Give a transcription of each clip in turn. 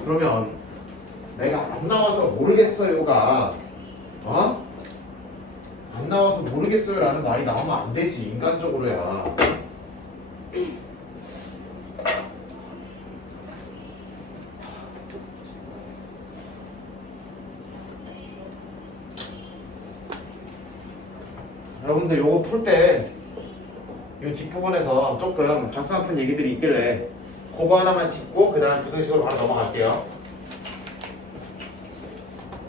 그러면 내가 안 나와서 모르겠어요가 안 나와서 모르겠어요 라는 말이 나오면 안 되지. 인간적으로야. 여러분들 요거 풀 때 이 뒷부분에서 조금 가슴 아픈 얘기들이 있길래 그거 하나만 짚고 그 다음 부등식으로 바로 넘어갈게요.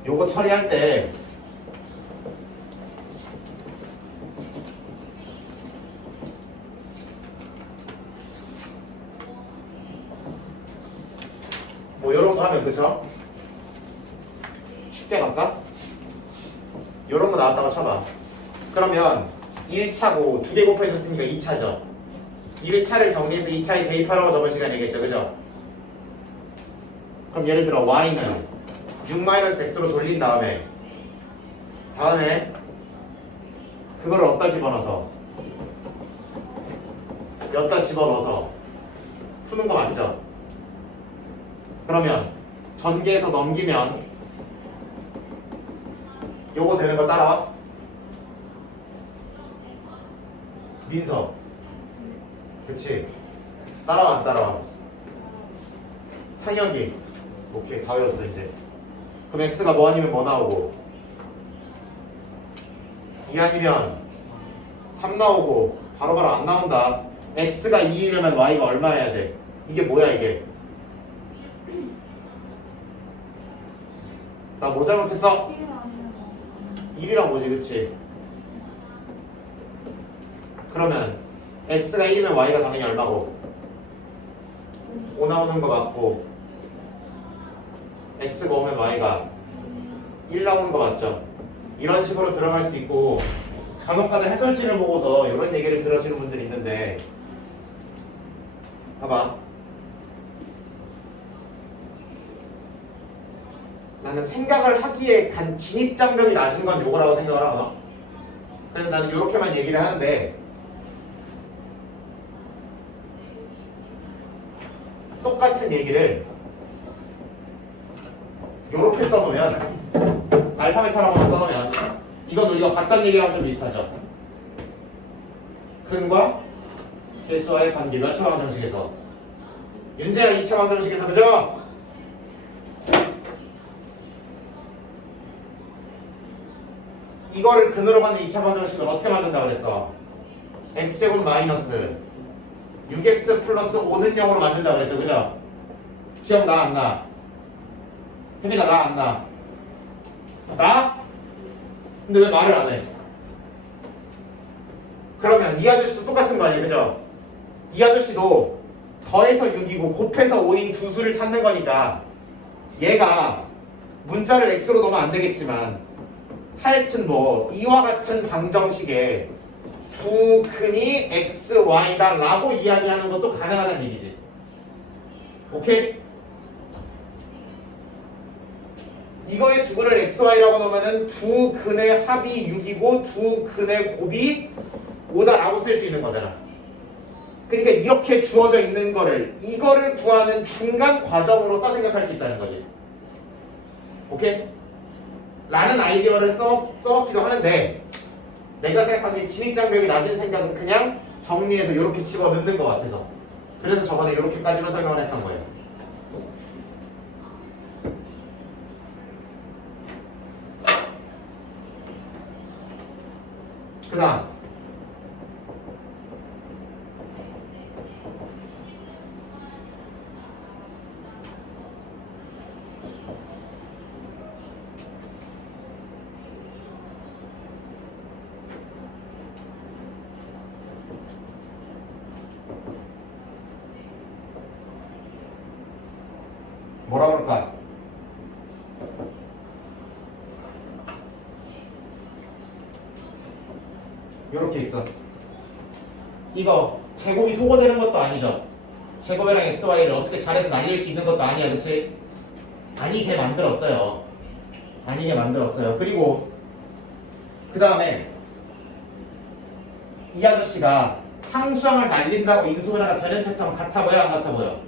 요거 처리할 때 뭐 요런 거 하면 그쵸? 쉽게 갈까? 요런 거 나왔다고 쳐봐. 그러면 1차고 2개 곱해졌으니까 2차죠. 1차를 정리해서 2차에 대입하라고 저번 시간이겠죠. 그죠? 그럼 예를 들어 y는 6-x로 돌린 다음에 그거를 어디다 집어넣어서 여기다 집어넣어서 푸는 거 맞죠? 그러면 전개해서 넘기면 요거 되는 거 따라와? 민서 그치? 따라와 안 따라와? 상혁이 오케이 다 외웠어 이제. 그럼 x가 뭐 아니면 뭐 나오고 2 아니면 3 나오고 바로바로 안 나온다. x가 2이려면 y가 얼마 해야 돼? 이게 뭐야 이게? 나 뭐 잘못했어? 1이랑 뭐지 그치? 그러면 x가 1이면 y가 당연히 얼마고? 5 나오는 거 맞고 x가 5면 y가 1 나오는 거 맞죠? 이런 식으로 들어갈 수도 있고 간혹가다 해설지를 보고서 이런 얘기를 들으시는 분들이 있는데 봐봐. 나는 생각을 하기에 진입장벽이 낮은 건 요거라고 생각을 하거든. 그래서 나는 이렇게만 얘기를 하는데 똑같은 얘기를 요렇게 써놓으면 알파벳하라고만 써놓으면 이건 우리가 봤던 얘기랑 좀 비슷하죠. 근과 개수와의 관계 몇 차 방정식에서 윤재야 2차 방정식에서 그죠? 이거를 근으로 받는 2차 방정식을 어떻게 만든다 그랬어? x제곱 마이너스 6x 플러스 5는 0으로 만든다 그랬죠 그죠? 기억나 안 나? 혜민아 나 안 나? 나? 근데 왜 말을 안 해? 그러면 이 아저씨도 똑같은 거 아니에요 그죠? 이 아저씨도 더해서 6이고 곱해서 5인 두 수를 찾는 거니까 얘가 문자를 x로 넣으면 안 되겠지만 하여튼 뭐 이와 같은 방정식에 두 근이 x, y다 라고 이야기하는 것도 가능하다는 얘기지. 오케이? 이거의 두 근을 x, y라고 놓으면은 두 근의 합이 6이고 두 근의 곱이 5다 라고 쓸 수 있는 거잖아. 그러니까 이렇게 주어져 있는 거를 이거를 구하는 중간 과정으로서 생각할 수 있다는 거지. 오케이? 라는 아이디어를 써먹기도 하는데 내가 생각하기에 진입장벽이 낮은 생각은 그냥 정리해서 이렇게 집어넣는 것 같아서 그래서 저번에 이렇게까지로 설명을 했던 거예요. 그 다음 뭐라 그럴까? 요렇게 있어. 이거 제곱이 소거되는 것도 아니죠. 제곱이랑 xy를 어떻게 잘해서 날릴 수 있는 것도 아니야 그치? 아니게 만들었어요. 아니게 만들었어요. 그리고 그 다음에 이 아저씨가 상수항을 날린다고 인수분해가 되는 패턴 같아 보여 안 같아 보여?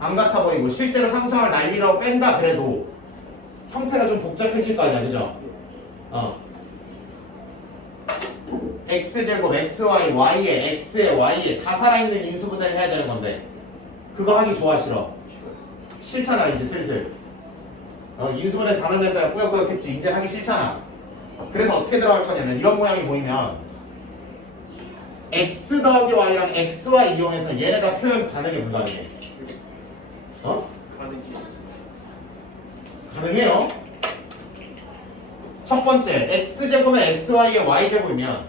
안 같아 보이고 실제로 상수항을 날리라고 뺀다 그래도 형태가 좀 복잡해질 거 아니야, 그죠? x제곱 xy y에 x에 y에 다 살아있는 인수분해를 해야 되는 건데 그거 하기 좋아 싫어? 싫잖아 이제 슬슬. 인수분해 다른 데서야 꾸역꾸역 했지 이제 하기 싫잖아. 그래서 어떻게 들어갈 거냐면 이런 모양이 보이면 x 더하기 y랑 xy 이용해서 얘네가 표현 가능해 불가능해? 가능해요. 첫 번째 x제곱에 xy에 y제곱이면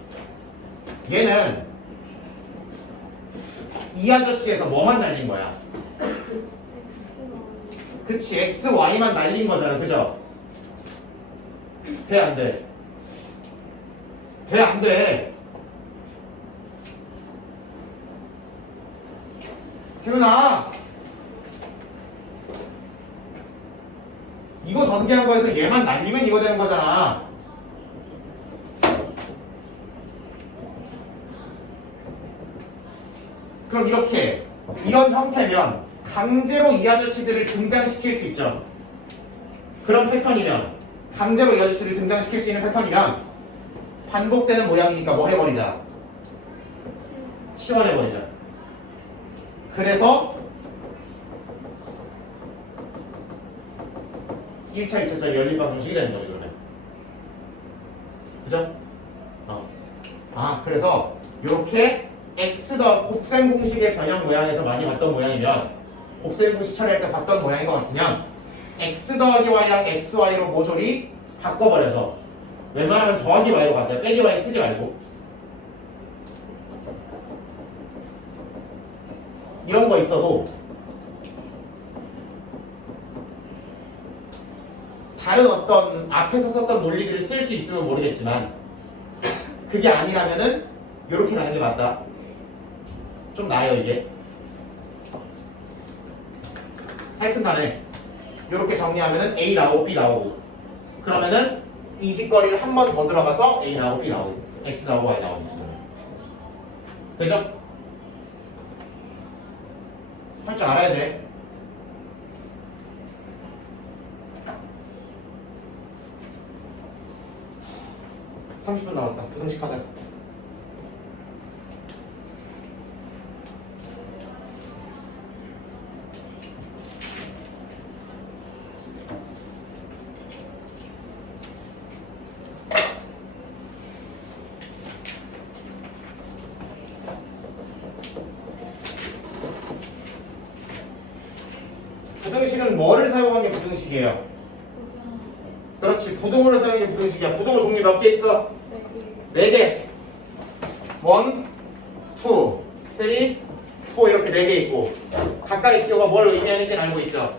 얘는 이 아저씨에서 뭐만 날린 거야? 그치 xy만 날린 거잖아, 그죠? 돼 안 돼? 돼 안 돼? 태훈아 이거 전개한 거에서 얘만 날리면 이거 되는 거잖아. 그럼 이렇게 이런 형태면 강제로 이 아저씨들을 등장시킬 수 있죠. 그런 패턴이면 강제로 이 아저씨를 등장시킬 수 있는 패턴이면 반복되는 모양이니까 뭐 해버리자? 치워내버리자. 그래서 1차, 2차짜리 연립 방정식이 되는 거죠, 그러면. 그죠? 그래서 이렇게 x 더 곱셈 공식의 변형 모양에서 많이 봤던 모양이면 곱셈 공식 처리할 때 봤던 모양인 것 같으면 x 더하기 y랑 xy로 모조리 바꿔버려서 웬만하면 더하기 y로 가세요. 빼기 y 쓰지 말고 이런 거 있어도 다른 어떤 앞에서 썼던 논리들을 쓸 수 있으면 모르겠지만 그게 아니라면은 이렇게 가는 게 맞다. 좀 나아요 이게. 하여튼 간에 이렇게 정리하면은 A 나오고 B 나오고 그러면은 이 직거리를 한 번 더 들어가서 A 나오고 B 나오고 X 나오고 Y 나오고 그죠? 할 줄 알아야 돼. (30분) 남았다. 부등식 하자. 부등식은 뭐를 사용한 게 부등식이에요? 그렇지, 부등호를 사용한 게 부등식이야. 부등호 종류 몇 개 있어? 4개. 1, 2, 3, 4 이렇게 4개 있고 각각의 기호가 뭘 의미하는지는 알고 있죠?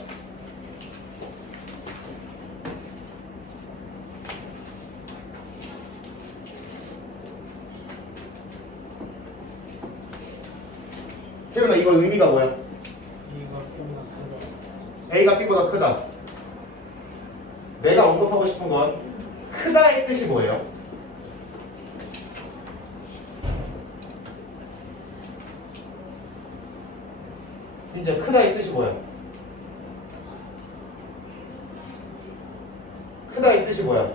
태훈아 이거 의미가 뭐야? A가 B보다 크다. 내가 언급하고 싶은 건 크다의 뜻이 뭐예요? 이제 크다의 뜻이 뭐야? 크다의 뜻이 뭐야?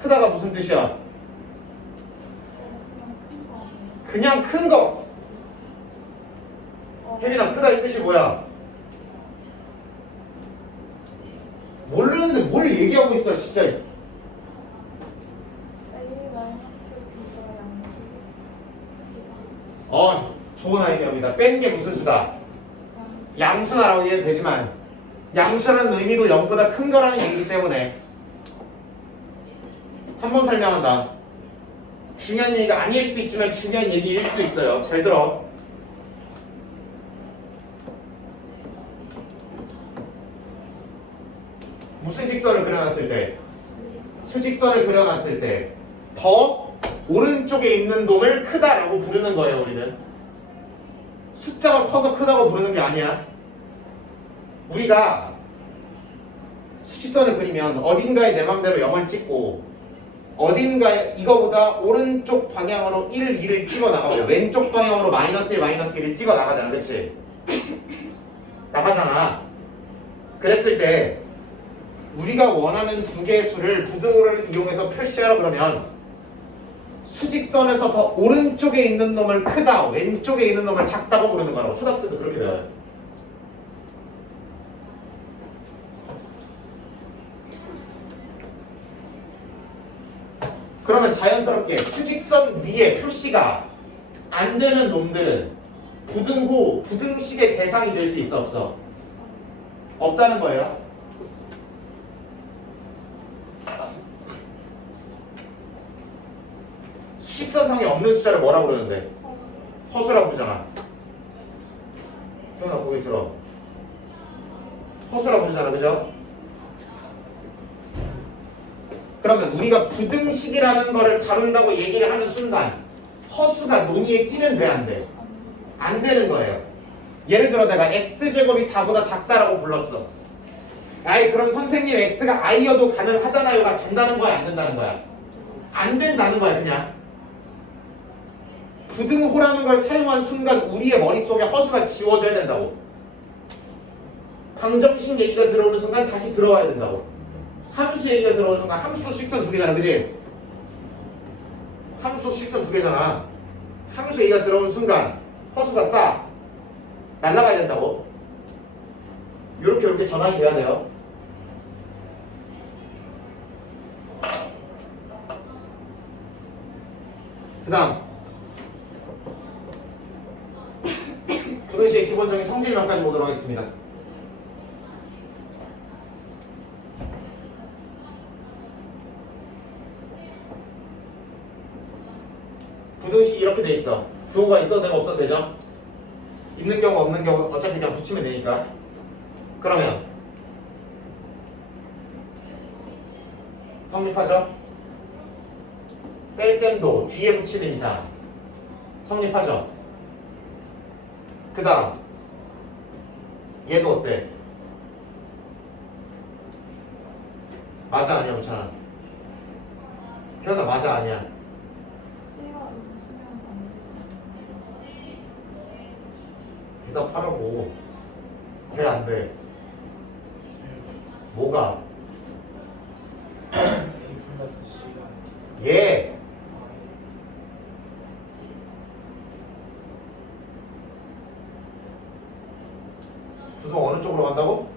크다가 무슨 뜻이야? 그냥 큰 거. 혜민아 크다의 뜻이 뭐야? 모르는데 뭘 얘기하고 있어 진짜. 좋은 아이디어입니다. 뺀 게 무슨 수다? 양수나라고 이해도 되지만 양수라는 의미도 0보다 큰 거라는 얘기이기 때문에 한 번 설명한다. 중요한 얘기가 아닐 수도 있지만 중요한 얘기일 수도 있어요. 잘 들어. 무슨 직선을 그려놨을 때? 수직선을 그려놨을 때 더 오른쪽에 있는 돔을 크다라고 부르는 거예요. 우리는 숫자가 커서 크다고 부르는 게 아니야. 우리가 수직선을 그리면 어딘가에 내 맘대로 0을 찍고 어딘가에 이거보다 오른쪽 방향으로 1, 2를 찍어 나가고 왼쪽 방향으로 마이너스 1, 마이너스 1을 찍어 나가잖아. 그치? 나가잖아. 그랬을 때 우리가 원하는 두 개의 수를 부등호를 이용해서 표시하라 그러면 수직선에서 더 오른쪽에 있는 놈을 크다, 왼쪽에 있는 놈을 작다고 부르는 거라고. 초등학교 때도 그렇게 배워요. 그러면 자연스럽게 수직선 위에 표시가 안 되는 놈들은 부등호, 부등식의 대상이 될 수 있어, 없어? 없다는 거예요. 수직선상에 없는 숫자를 뭐라고 그러는데? 허수라고 부르잖아. 태훈아 거기 들어. 허수라고 부르잖아, 그죠? 그러면 우리가 부등식이라는 거를 다룬다고 얘기를 하는 순간 허수가 논의에 끼면 돼, 안 돼? 안 되는 거예요. 예를 들어 내가 x제곱이 4보다 작다라고 불렀어. 아이 그럼 선생님 x가 i여도 가능하잖아요가 된다는 거야, 안 된다는 거야? 안 된다는 거야. 그냥 부등호라는 걸 사용한 순간 우리의 머릿속에 허수가 지워져야 된다고. 방정식 얘기가 들어오는 순간 다시 들어와야 된다고. 함수 얘기가 들어오는 순간 함수도 식선 두 개잖아, 그지? 함수도 식선 두 개잖아. 함수 얘기가 들어오는 순간 허수가 싸 날아가야 된다고. 요렇게 전환이 돼야 돼요. 그 다음 부등식의 기본적인 성질명까지 보도록 하겠습니다. 부등식이 이렇게 돼 있어. 부호가 있어도 되고 없어도 되죠? 있는 경우 없는 경우 어차피 그냥 붙이면 되니까. 그러면 성립하죠? 뺄셈도 뒤에 붙이는 이상 성립하죠? 그 다음 얘도 어때? 맞아 아니야 붙잖아. 태연아 맞아 아니야? 대답하라고. 돼 안 돼? 뭐가? 예. 주성 어느 쪽으로 간다고?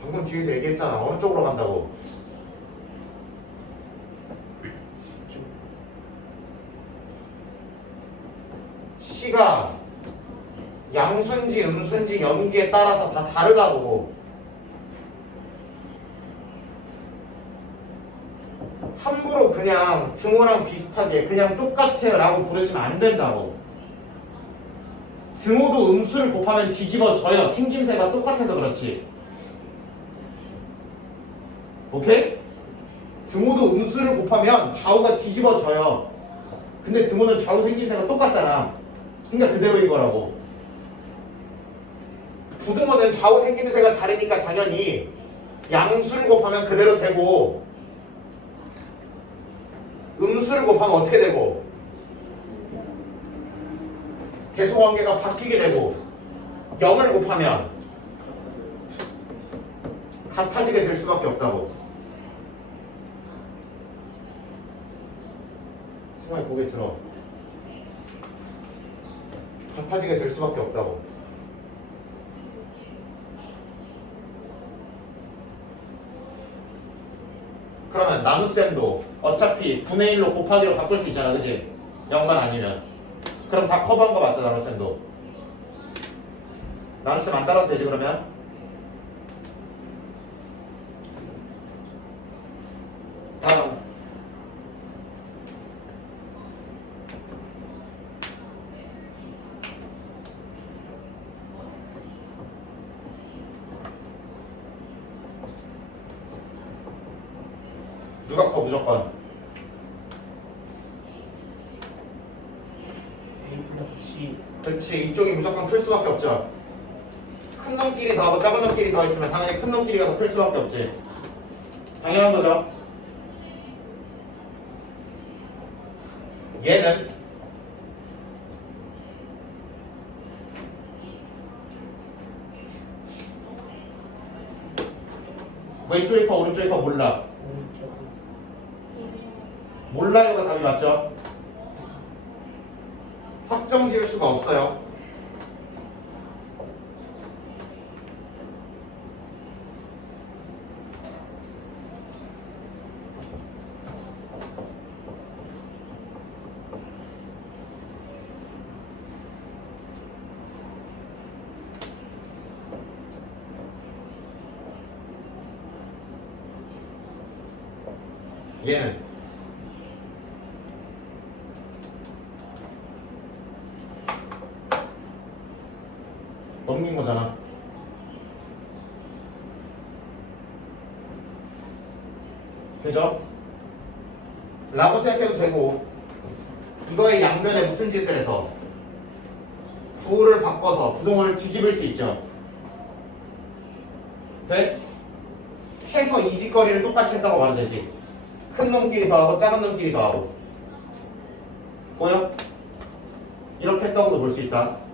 방금 뒤에서 얘기했잖아. 어느 쪽으로 간다고? 시가 양수인지 음수인지 영인지에 따라서 다 다르다고. 함부로 그냥 등호랑 비슷하게 그냥 똑같아요 라고 부르시면 안 된다고. 등호도 음수를 곱하면 뒤집어져요. 생김새가 똑같아서 그렇지. 오케이? 등호도 음수를 곱하면 좌우가 뒤집어져요. 근데 등호는 좌우 생김새가 똑같잖아. 그러니까 그대로인 거라고. 부등호는 좌우 생김새가 다르니까 당연히 양수를 곱하면 그대로 되고 음수를 곱하면 어떻게 되고 계수관계가 바뀌게 되고 0을 곱하면 같아지게 될 수밖에 없다고. 승환이 고개 들어. 같아지게 될 수밖에 없다고. 그러면 나눗셈도 어차피 분의 1로 곱하기로 바꿀 수 있잖아, 그치? 0만 아니면. 그럼 다 커버한 거 맞죠, 나눗셈도? 나눗셈 안 따라도 되지, 그러면? 다음. 누가 커 무조건? 그치, 이쪽이 무조건 클 수밖에 없죠. 큰 놈끼리 더하고 작은 놈끼리 더했으면 당연히 큰 놈끼리가 더 클 수밖에 없지. 당연한 거죠. 얘는 왼쪽이 커 오른쪽이 커 몰라. 몰라요가 답이 맞죠? 확정 지을 수가 없어요. 얘는 넘긴 거잖아. 그죠? 라고 생각해도 되고, 이거의 양변에 무슨 짓을 해서 부호를 바꿔서 부동을 뒤집을 수 있죠. 돼? 해서 이 짓거리를 똑같이 했다고 말하면 되지. 큰 놈끼리 더하고 작은 놈끼리 더하고. 보여? 이렇게 했다고도 볼 수 있다.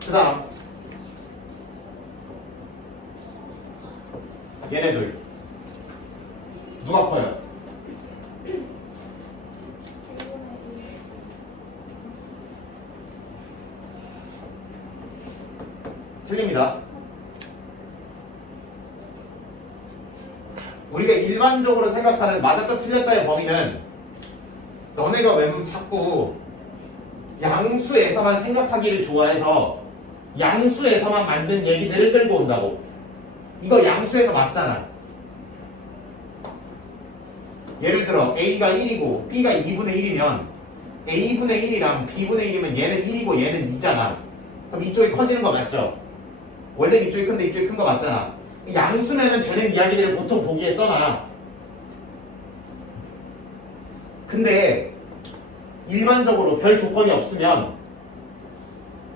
그 다음 얘네들 누가 커요? 틀립니다. 우리가 일반적으로 생각하는 맞았다 틀렸다의 범위는 너네가 왜 자꾸 양수에서만 생각하기를 좋아해서 양수에서만 만든 얘기들을 끌고 온다고. 이거 양수에서 맞잖아. 예를 들어 A가 1이고 B가 2분의 1이면 A분의 1이랑 B분의 1이면 얘는 1이고 얘는 2잖아. 그럼 이쪽이 커지는 거 맞죠? 원래 이쪽이 큰데 이쪽이 큰 거 맞잖아. 양수면은 되는 이야기들을 보통 보기에 써놔. 근데 일반적으로 별 조건이 없으면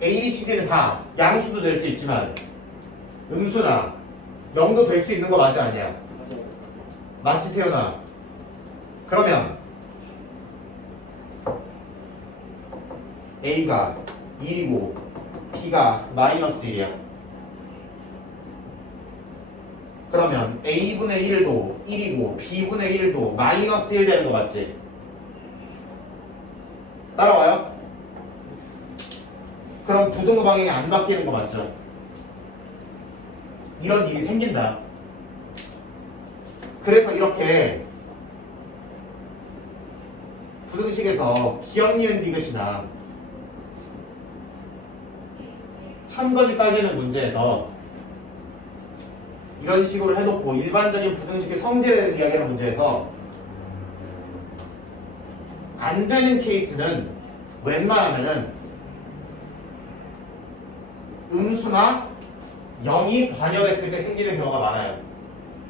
A, B, C, D는 다 양수도 될 수 있지만 음수나 0도 될 수 있는 거 맞지 않냐? 맞지 태연아? 그러면 A가 1이고 B가 마이너스 1이야. 그러면 A분의 1도 1이고 B분의 1도 마이너스 1 되는 거 맞지? 따라와요? 그럼 부등호 방향이 안 바뀌는 거 맞죠? 이런 일이 생긴다. 그래서 이렇게 부등식에서 기억, 니은, 디귿이나 참거지 따지는 문제에서 이런 식으로 해놓고 일반적인 부등식의 성질에 대해서 이야기하는 문제에서 안 되는 케이스는 웬만하면은 음수나 0이 관여됐을 때 생기는 경우가 많아요.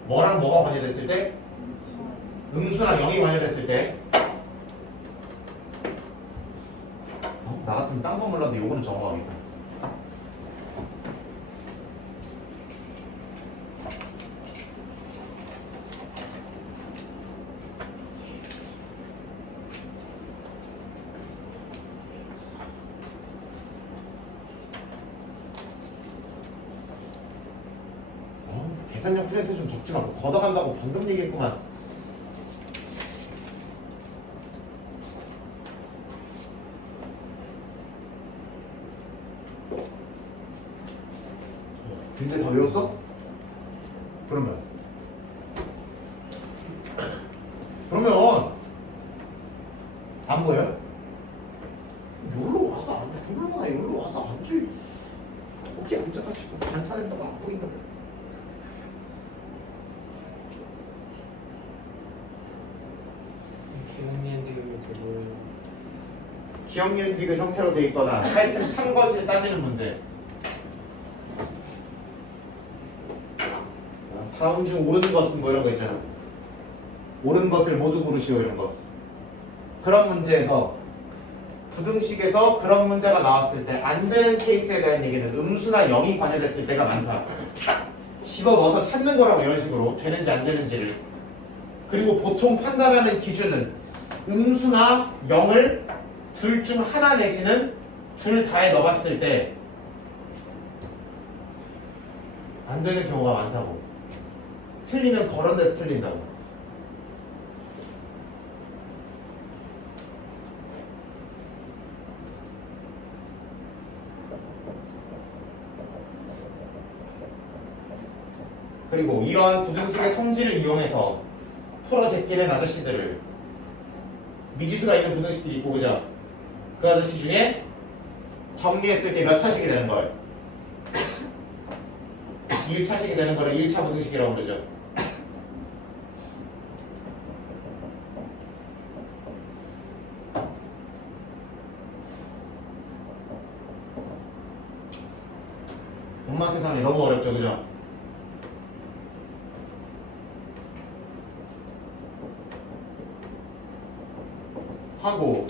뭐랑 뭐가 관여됐을 때? 음수나 0이 관여됐을 때. 나 같으면 딴 거 몰랐는데 요거는 적어가겠다. 계산량 프레드 좀 적지 말고 걷어간다고 방금 얘기했구만. 근데 다 외웠어? 그러면 안 보여요? 여기로 와서 안 보려나? 여기로 와서 앉지. 거기 앉아가지고 반사된다고 안 보인다고. 기억, 니은, 디귿 형태로 돼 있거나 하여튼 참것을 따지는 문제. 다음 중 옳은 것은 뭐 이런 거 있잖아. 옳은 것을 모두 고르시오 이런 거. 그런 문제에서 부등식에서 그런 문제가 나왔을 때 안 되는 케이스에 대한 얘기는 음수나 0이 관여됐을 때가 많다. 집어넣어서 찾는 거라고 이런 식으로 되는지 안 되는지를. 그리고 보통 판단하는 기준은 음수나 0을 둘 중 하나 내지는 둘 다에 넣어봤을 때 안 되는 경우가 많다고. 틀리면 그런 데서 틀린다고. 그리고 이러한 부등식의 성질을 이용해서 풀어 제끼는 아저씨들을 미지수가 있는 부등식들이 있고 그죠? 그 아저씨 중에 정리했을 때 몇 차식이 되는 걸 1차식이 되는 거를 1차 부등식이라고 그러죠. 엄마 세상에 너무 어렵죠 그죠? 하고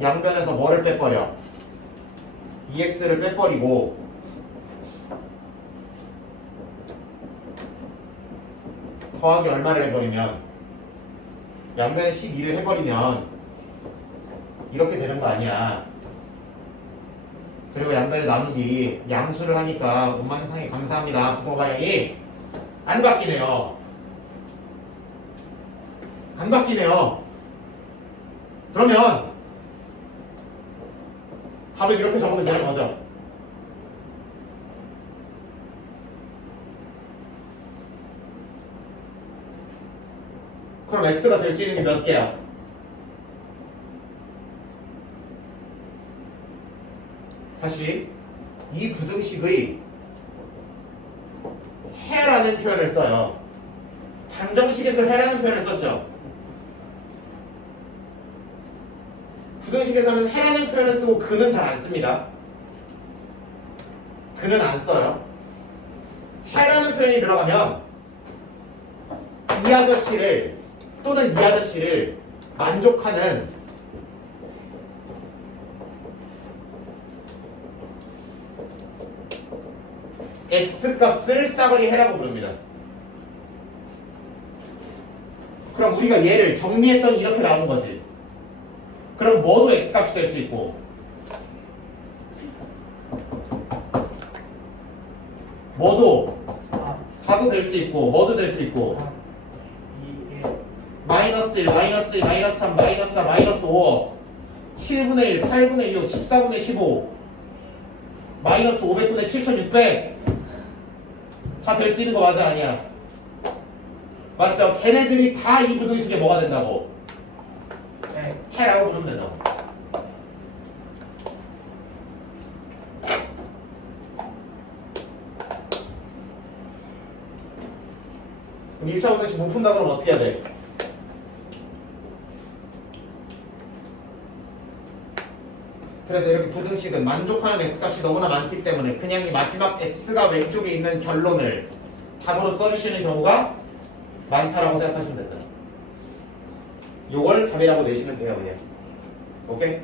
양변에서 뭐를 빼버려? EX를 빼버리고 더하기 얼마를 해버리면 양변에 12를 해버리면 이렇게 되는 거 아니야. 그리고 양변에 나누기 양수를 하니까 엄마 세상에 감사합니다. 부동 방향이 안 바뀌네요. 안 바뀌네요. 그러면 답을 이렇게 적으면 되는 거죠. 그럼 x가 될 수 있는 게 몇 개야? 다시 이 부등식의 해라는 표현을 써요. 방정식에서 해라는 표현을 썼죠. 부등식에서는 해라는 표현을 쓰고 그는 잘 안 씁니다. 그는 안 써요. 해라는 표현이 들어가면 이 아저씨를 또는 이 아저씨를 만족하는 x값을 싸그리 해라고 부릅니다. 그럼 우리가 얘를 정리했더니 이렇게 나온 거지. 그럼 뭐도 x값이 될 수 있고 뭐도 4도 될 수 있고 뭐도 될 수 있고 마이너스 1, 마이너스 2, 마이너스 3, 마이너스 4, 마이너스 5 7분의 1, 8분의 6, 14분의 15 마이너스 500분의 7600 다 될 수 있는 거 맞아 아니야? 맞죠? 걔네들이 다 이 부등식에 뭐가 된다고? 해라고 부르면 된다고. 그럼 1차 부등식 못 푼다 그러면 어떻게 해야 돼? 그래서 이렇게 부등식은 만족하는 x값이 너무나 많기 때문에 그냥 이 마지막 x가 왼쪽에 있는 결론을 답으로 써주시는 경우가 많다라고 생각하시면 된다. 요걸 답이라고 내시면 돼요 그냥. 오케이?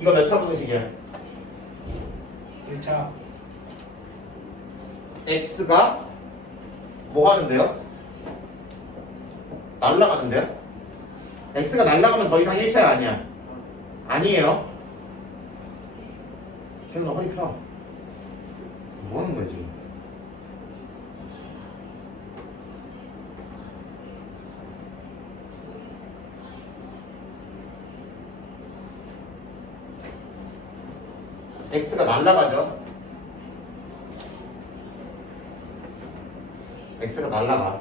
이거 몇 차 부등식이야? 1차. x가 뭐 하는데요? 날라가는데요? x가 날라가면 더 이상 1차가 아니야. 아니에요. 걔는 허리 펴. 뭐 하는 거야 지금? x가 날라가죠. x가 날라가.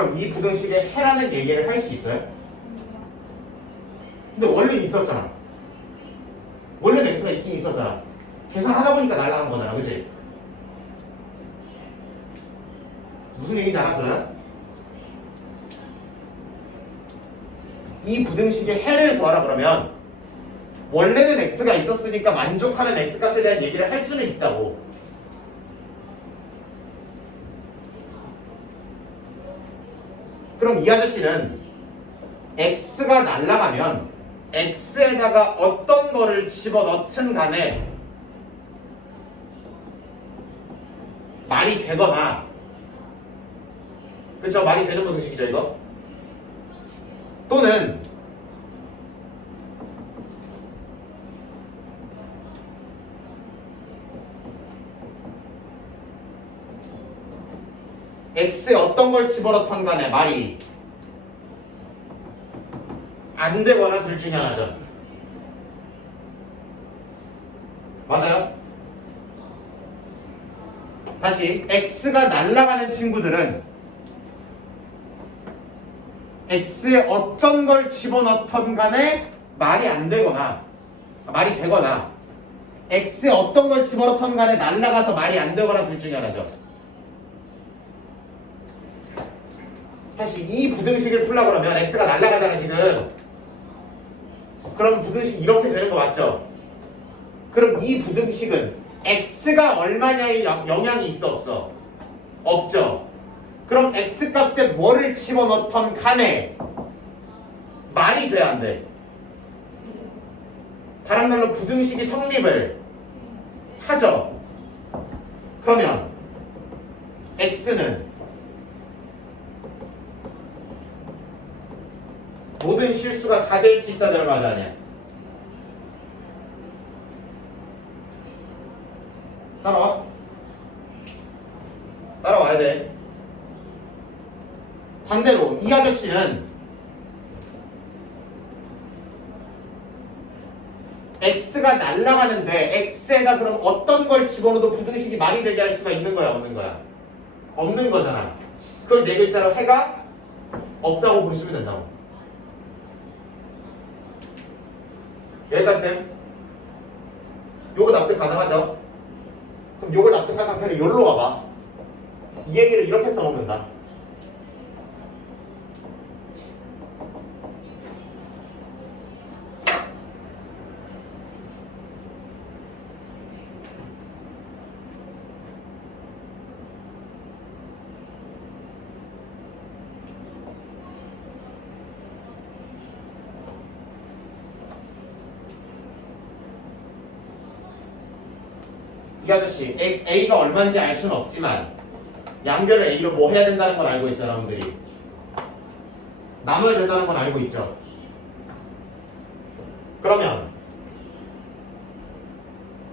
그럼 이 부등식에 해라는 얘기를 할 수 있어요? 근데 원래 있었잖아. 원래는 x가 있긴 있었잖아. 계산하다 보니까 날아간 거잖아. 그치? 무슨 얘기인지 알아들어요? 이 부등식의 해를 구하라 그러면 원래는 x가 있었으니까 만족하는 x값에 대한 얘기를 할 수는 있다고. 그럼 이 아저씨는 x가 날아가면 x에다가 어떤 거를 집어넣든 간에 말이 되거나, 그쵸? 말이 되는 부등식이죠 이거? 또는 x에 어떤 걸 집어넣던 간에 말이 안 되거나 둘 중에 하나죠. 맞아요? 다시 x가 날아가는 친구들은 x에 어떤 걸 집어넣던 간에 말이 안 되거나 말이 되거나 x에 어떤 걸 집어넣던 간에 날아가서 말이 안 되거나 둘 중에 하나죠. 다시 이 부등식을 풀려고 그러면 x가 날아가잖아 지금. 그럼 부등식이 이렇게 되는 거 맞죠? 그럼 이 부등식은 x가 얼마냐에 영향이 있어 없어? 없죠. 그럼 x값에 뭐를 집어넣던 간에 말이 돼야 안 돼. 다른 말로 부등식이 성립을 하죠. 그러면 x는 모든 실수가 다 될 수 있다는 말 아니야. 따라와. 따라와야 돼. 반대로 이 아저씨는 x가 날아가는데 x에다 그럼 어떤 걸 집어넣어도 부등식이 말이 되게 할 수가 있는 거야 없는 거야? 없는 거잖아. 그걸 네 글자로 해가 없다고 보시면 된다고. 여기까지 됨? 요거 납득 가능하죠? 그럼 요걸 납득한 상태로 여기로 와봐. 이 얘기를 이렇게 써먹는다. 이 아저씨 A가 얼마인지 알 수는 없지만 양변을 A로 뭐 해야 된다는 건 알고 있어요. 여러분들이 나눠야 된다는 건 알고 있죠. 그러면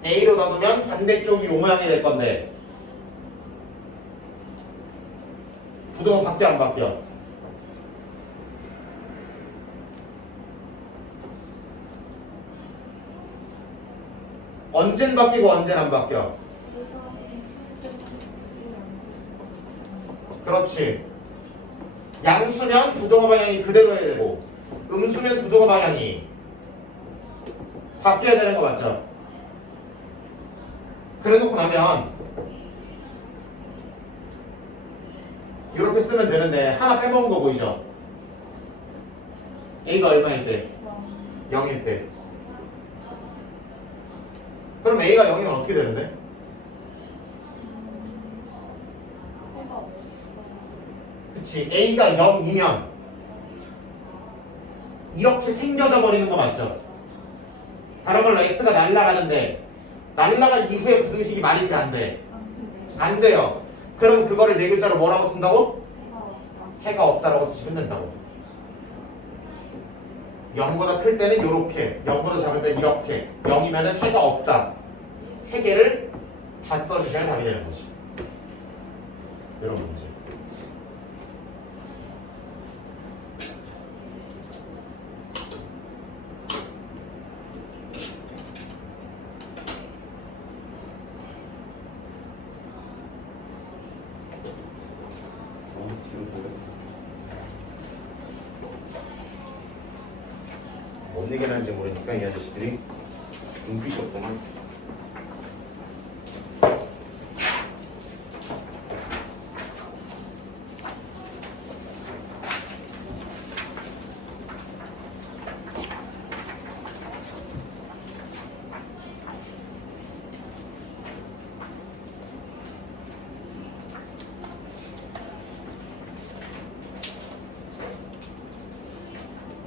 A로 나누면 반대쪽이 이 모양이 될 건데 부등호 바뀌어 안 바뀌어? 언젠 바뀌고 언젠 안 바뀌어? 그렇지. 양수면 부등호 방향이 그대로 해야 되고 음수면 부등호 방향이 바뀌어야 되는 거 맞죠? 그래 놓고 나면 이렇게 쓰면 되는데 하나 빼먹은 거 보이죠? A가 얼마일 때? 0일 때. 그럼 A가 0이면 어떻게 되는데? 그치. A가 0이면 이렇게 생겨져 버리는 거 맞죠? 다른 말로 X가 날아가는데 날아간 이후에 부등식이 말이 돼 안 돼? 안 돼요. 그럼 그거를 네 글자로 뭐라고 쓴다고? 해가 없다라고 쓰시면 된다고. 0보다 클 때는 이렇게, 0보다 작을 때는 이렇게, 0이면은 해가 없다. 세 개를 다 써주셔야 답이 되는 거지. 이런 문제. 지금 보여? 뭔 얘기를 하는지 모르니까 이 아저씨들이 눈빛이 없구만.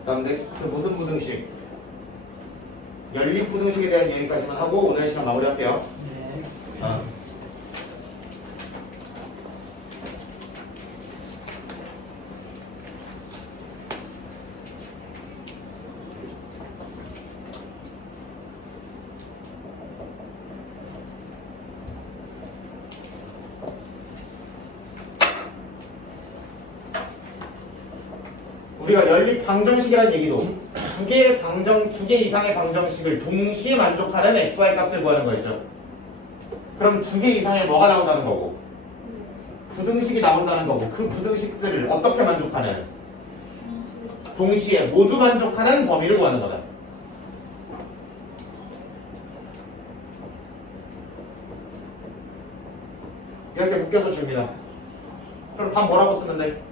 다음 넥스트 무슨 부등식? 연립 부등식에 대한 얘기까지만 하고 오늘 시간 마무리할게요. 네. 우리가 연립 방정식이라는 얘기도 두 개 이상의 방정식을 동시에 만족하는 xy 값을 구하는 거였죠. 그럼 두 개 이상의 뭐가 나온다는 거고 부등식이 나온다는 거고 그 부등식들을 어떻게 만족하는 동시에 모두 만족하는 범위를 구하는 거다. 이렇게 묶여서 줍니다. 그럼 답 뭐라고 쓰는데?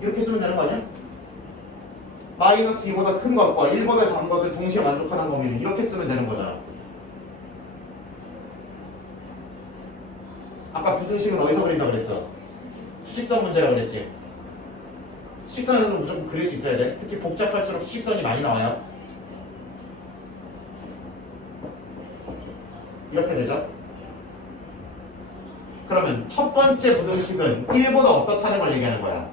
이렇게 쓰면 되는 거 아니야? 마이너스 2보다 큰 것과 1보다 작은 것을 동시에 만족하는 범위를 이렇게 쓰면 되는 거잖아. 아까 부등식은 어디서 그린다 그랬어? 수직선 문제라고 그랬지? 수직선에서는 무조건 그릴 수 있어야 돼. 특히 복잡할수록 수직선이 많이 나와요. 이렇게 되죠? 그러면 첫 번째 부등식은 1보다 어떻다는 걸 얘기하는 거야.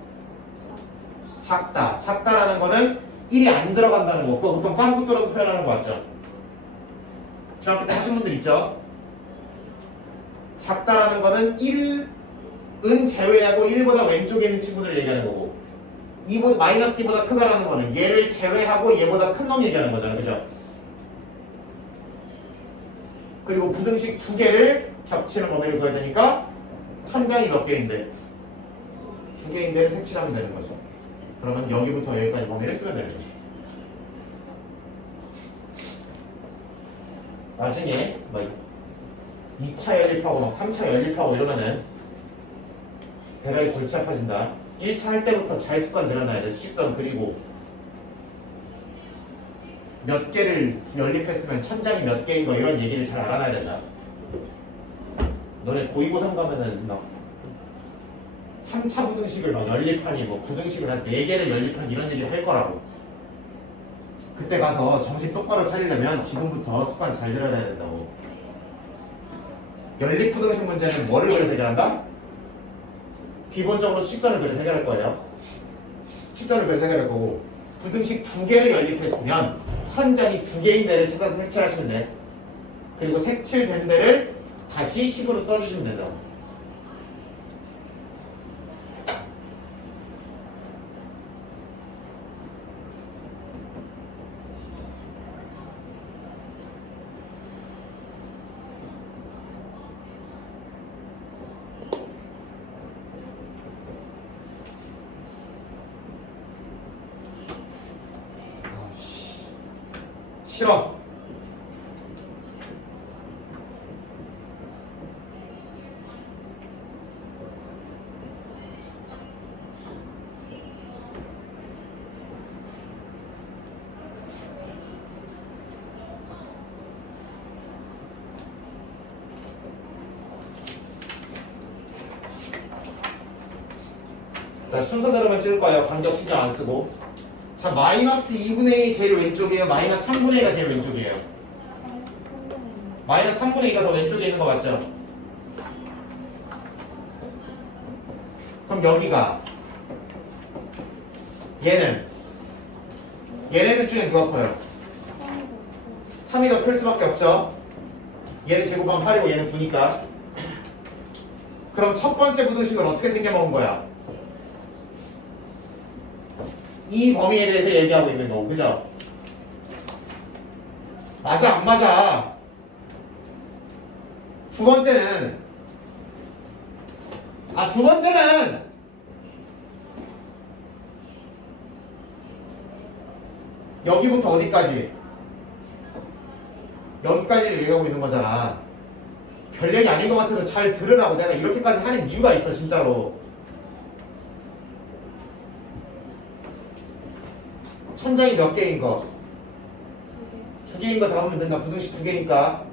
작다. 작다라는 거는 1이 안 들어간다는 거. 그거 보통 빵꾸 뚫어서 표현하는 거 맞죠? 중학교 때 하신 분들 있죠? 작다라는 거는 1은 제외하고 1보다 왼쪽에 있는 친구들을 얘기하는 거고 마이너스 2보다 크다라는 거는 얘를 제외하고 얘보다 큰 놈 얘기하는 거잖아. 그죠? 그리고 부등식 두 개를 겹치는 범위를 구해야 되니까 천장이 몇 개인데? 두 개인데를 색칠하면 되는 거죠. 그러면 여기부터 여기까지 범위를 쓰면 되는 거죠. 나중에 뭐 2차 연립하고 막 3차 연립하고 이러면은 대단히 골치 아파진다. 1차 할 때부터 잘 습관 들여놔야 돼. 수직선 그리고 몇 개를 연립했으면 천장이 몇 개인 거 이런 얘기를 잘 알아놔야 된다. 너네 고2고3 가면은 막 3차 부등식을 막 연립하니 뭐 부등식을 한 4개를 연립한 이런 얘기를 할 거라고. 그때 가서 정신 똑바로 차리려면 지금부터 습관 잘 들여야 된다고. 연립 부등식 문제는 뭐를 그려서 해결한다? 기본적으로 수직선을 그려서 해결할 거예요. 수직선을 그려서 해결할 거고 부등식 두 개를 연립했으면 천장이 두 개인 데를 찾아서 색칠하시면 돼. 그리고 색칠된 데를 다시 식으로 써주시면 되죠. 싫어. 자, 순서대로만 찍을 거예요. 간격 신경 안 쓰고. 자, 마이너스 2분의 1이 제일 왼쪽이에요. 마이너스 3분의 1가 제일 왼쪽이에요. 마이너스 3분의 2가 더 왼쪽에 있는 거 맞죠? 그럼 여기가 얘네들 중에 누가 커요? 3이 더 클 수밖에 없죠. 얘는 제곱하면 8이고 얘는 9니까. 그럼 첫 번째 부등식은 어떻게 생겨먹은 거야? 이 범위에 대해서 얘기하고 있는 거고, 그죠? 맞아, 안 맞아? 두 번째는 여기부터 어디까지? 여기까지를 얘기하고 있는 거잖아. 별 얘기 아닌 것 같아도 잘 들으라고 내가 이렇게까지 하는 이유가 있어 진짜로. 천장이 몇 개인 거? 두 개인 거 잡으면 된다. 부등식 두 개니까.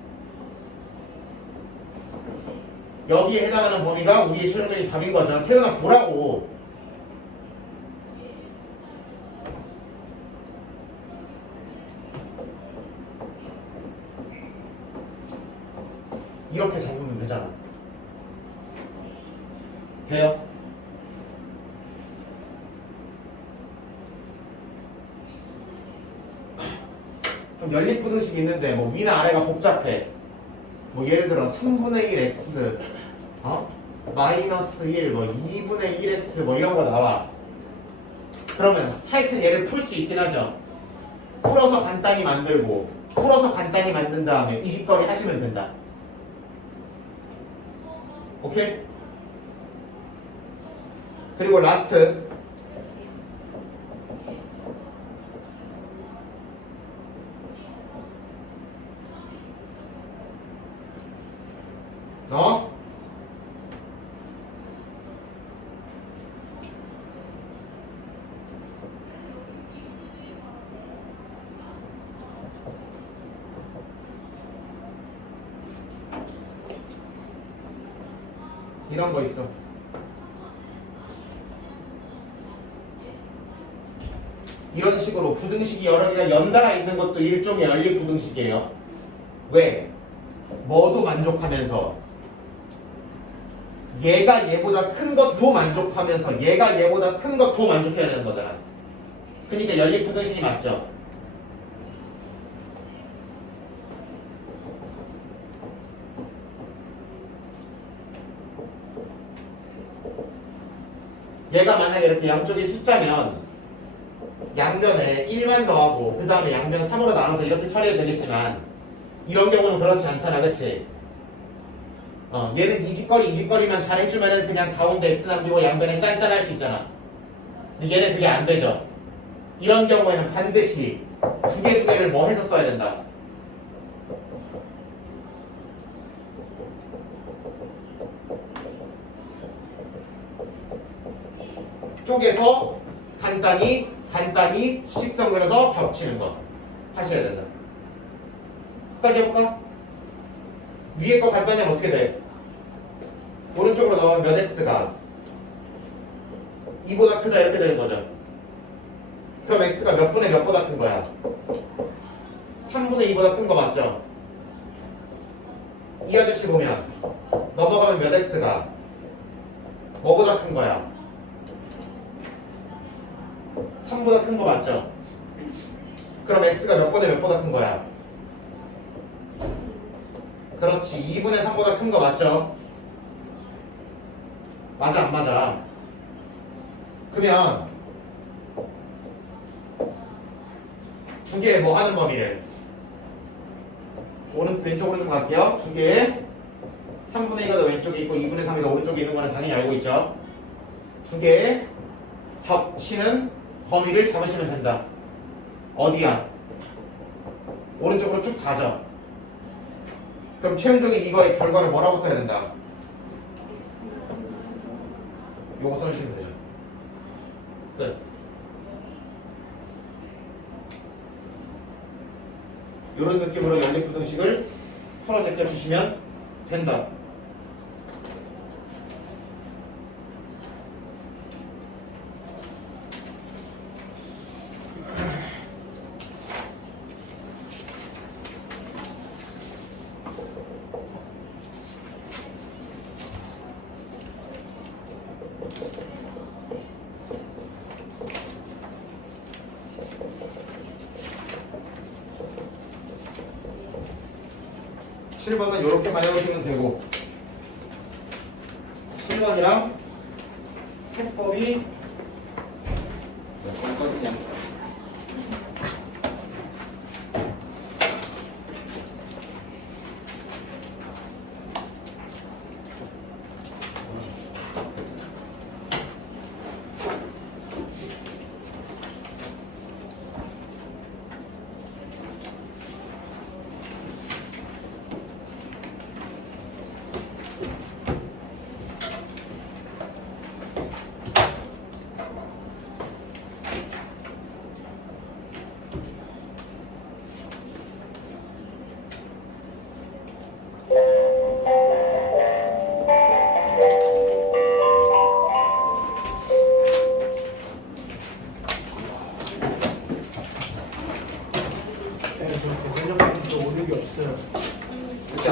여기에 해당하는 범위가 우리의 최종적인 답인 거죠. 태어나 보라고. 이렇게 잡으면 되잖아. 돼요? 그럼 연립부등식이 있는데 뭐 위나 아래가 복잡해. 뭐 예를 들어 3분의 1x 마이너스 1 뭐 2분의 1x 뭐 이런 거 나와. 그러면 하여튼 얘를 풀 수 있긴 하죠. 풀어서 간단히 만들고 풀어서 간단히 만든 다음에 이 짓거리 하시면 된다. 오케이? 그리고 라스트 이런 거 있어. 이런 식으로 부등식이 여러 개가 연달아 있는 것도 일종의 연립부등식이에요. 왜? 뭐도 만족하면서 얘가 얘보다 큰 것도 만족하면서 얘가 얘보다 큰 것도 만족해야 되는 거잖아. 그러니까 연립부등식이 맞죠? 얘가 만약에 이렇게 양쪽이 숫자면 양변에 1만 더하고 그 다음에 양변 3으로 나눠서 이렇게 처리해도 되겠지만 이런 경우는 그렇지 않잖아. 그치? 얘는 이 짓거리만 잘 해주면은 그냥 가운데 x 남기고 양변에 짠짠 할 수 있잖아. 근데 얘는 그게 안 되죠. 이런 경우에는 반드시 두 개를 뭐 해서 써야 된다. 쪼개서 간단히 수직선 그려서 겹치는 거 하셔야 된다. 끝까지 해볼까? 위에 거 간단히 하면 어떻게 돼? 오른쪽으로 나오면 몇 x가 2보다 크다 이렇게 되는 거죠. 그럼 x가 몇 분의 몇보다 큰 거야? 3분의 2보다 큰 거 맞죠? 이 아저씨 보면 넘어가면 몇 x가 뭐보다 큰 거야? 3보다 큰 거 맞죠? 그럼 x가 몇 분의 몇보다 큰 거야? 그렇지. 2분의 3보다 큰 거 맞죠? 맞아 안 맞아? 그러면 두 개의 뭐 하는 범위를 왼쪽으로 좀 갈게요. 두 개의 3분의 2가 더 왼쪽에 있고 2분의 3이 더 오른쪽에 있는 거는 당연히 알고 있죠. 두 개의 겹치는 범위를 잡으시면 된다. 어디야? 오른쪽으로 쭉 가죠. 그럼 최종적인 이거의 결과를 뭐라고 써야 된다? 요거 써주시면 되죠. 끝. 이런 느낌으로 연립부등식을 풀어 제껴주시면 된다. 7번은 이렇게만 해오시면 되고 7번이랑 해법이 몇 번까지냐?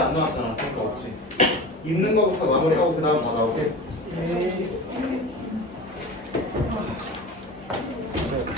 안 나왔잖아. 그러니까 없지. 있는 거부터 마무리하고 그 다음 뭐 나오게? 네.